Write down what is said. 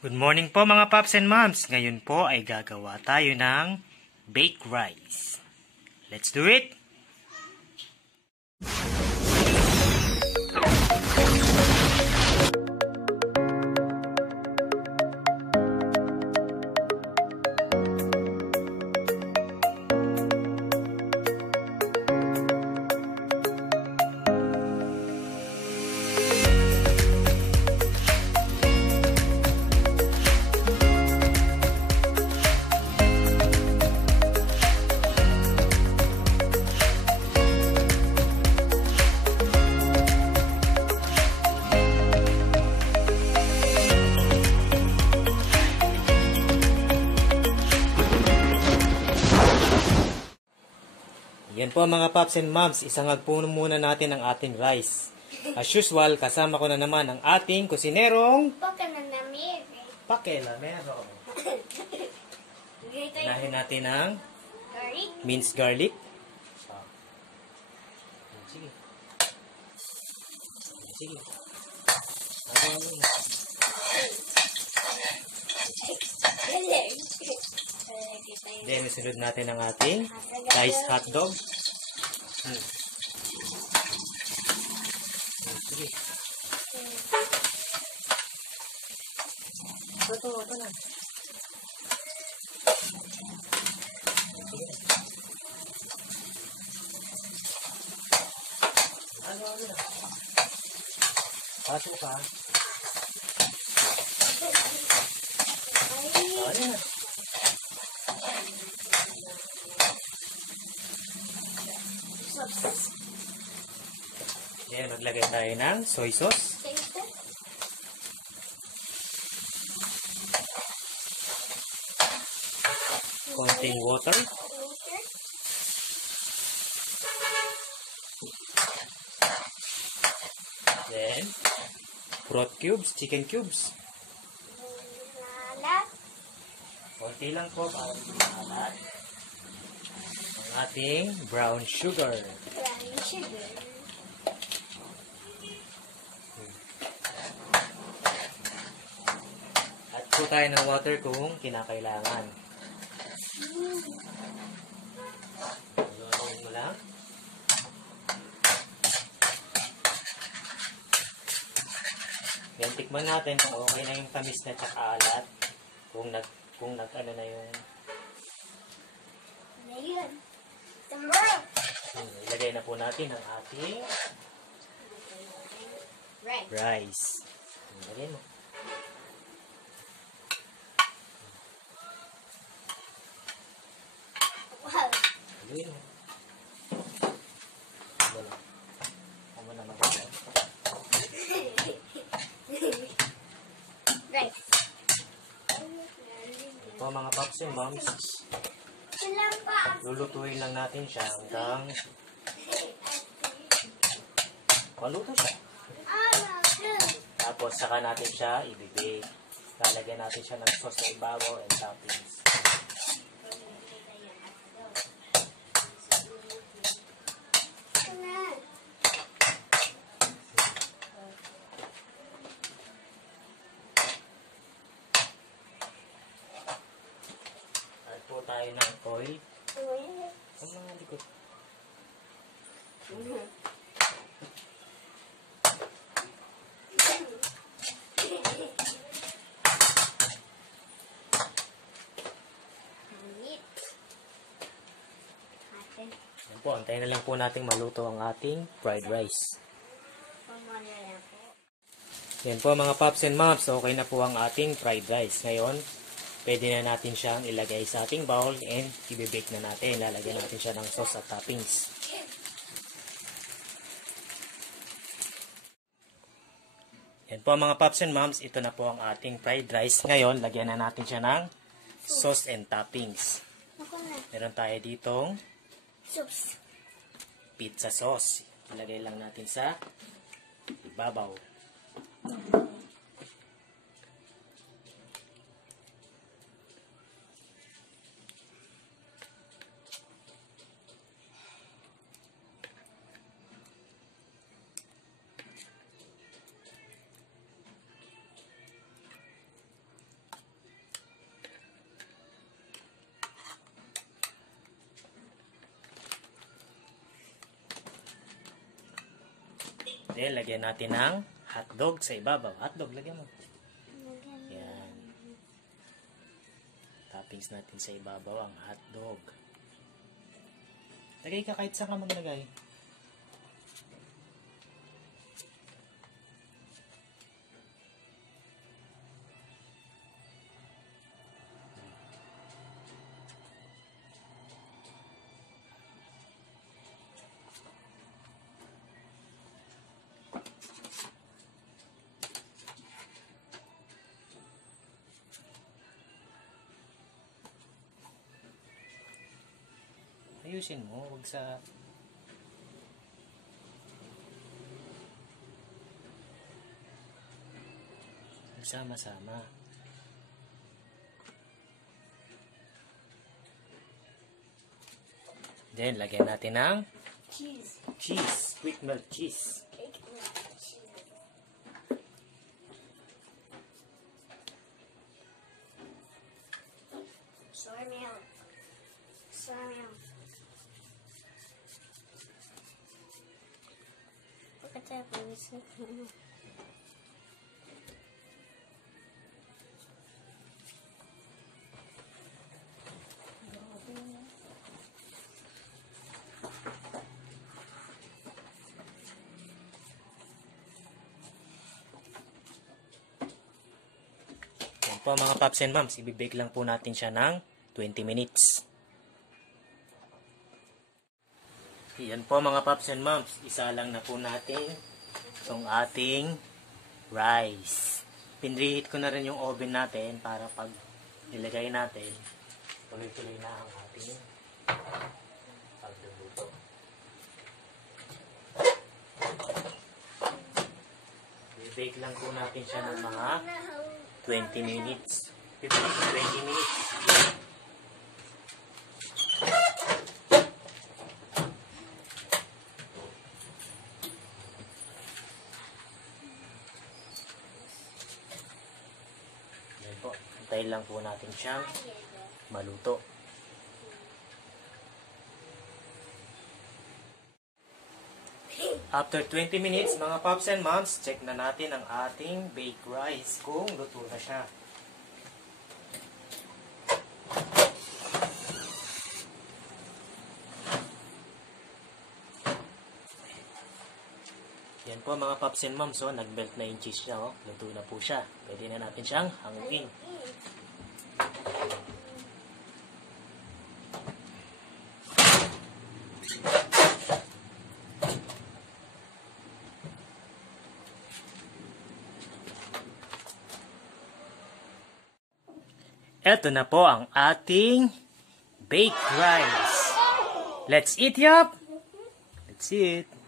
Good morning po mga paps and moms. Ngayon po ay gagawa tayo ng baked rice. Let's do it! Yan po mga paps and moms, isangag po muna natin ang ating rice. As usual, kasama ko na naman ang ating kusinerong Pakelamero. Unahin natin ang minced garlic. Sige. Sige. Then, isunod natin ang ating rice hotdog. Sige. Ito na. Ano na? Pasok ka. Ano na? Yan, maglagay tayo ng soy sauce. Konting water. Then, broth cubes, chicken cubes. Konti lang po para malat. Ang ating brown sugar. At po tayo ng water kung kinakailangan. Haluin mo lang. Yan, tikman natin kung okay na yung tamis na tsaka alat. Kung nag-ano na yung... Ilagay na po natin ang ating rice. Ilagay mo. Ilagay mo. Amo na maganda. Rice. Ito mga paps and moms. Lulutuin lang natin siya hanggang maluto siya. Tapos saka natin siya i-bake. Lalagyan natin siya ng sauce na ibabaw and toppings. Add po tayo ng oil. Ang mga likod. Yan po, antayin na lang po natin maluto ang ating fried rice. Yan po mga paps and moms, okay na po ang ating fried rice. Ngayon, pwede na natin siyang ilagay sa ating bowl and i-bake na natin. Lalagyan natin siya ng sauce at toppings. Yan po mga paps and moms, ito na po ang ating fried rice. Ngayon, lagyan na natin siya ng sauce and toppings. Meron tayo ditong pizza sauce. Ilagay lang natin sa ibabaw. Then, lagyan natin ng hotdog sa ibabaw. Hotdog, lagyan mo. Yan. Toppings natin sa ibabaw ang hotdog. Lagay ka kahit saan ka maglagay. Ayusin mo, wag sa... Magsama-sama. Then, lagyan natin ng Cheese. cheese. Quick melt cheese. Quick melt cheese. Soy milk. Soy milk. Look at that, baby. Yan po mga paps and mams, ibibake lang po natin siya ng 20 minutes. Yan po mga paps and mams, isa lang na po natin itong ating rice. Pinreheat ko na rin yung oven natin para pag nilagay natin, tuloy-tuloy na ang ating pagluluto. I-bake lang po natin siya ng mga 20 minutes. 15 to 20 minutes. Yan po. Antayin lang po natin siyang maluto. After 20 minutes, mga pops and moms, check na natin ang ating baked rice kung luto na siya. Yan po mga pops and moms, so nag-melt na yung cheese niya, oh. Luto na po siya. Pwede na natin siyang hanguin. Eto na po ang ating baked rice. Let's eat, yup! Let's eat!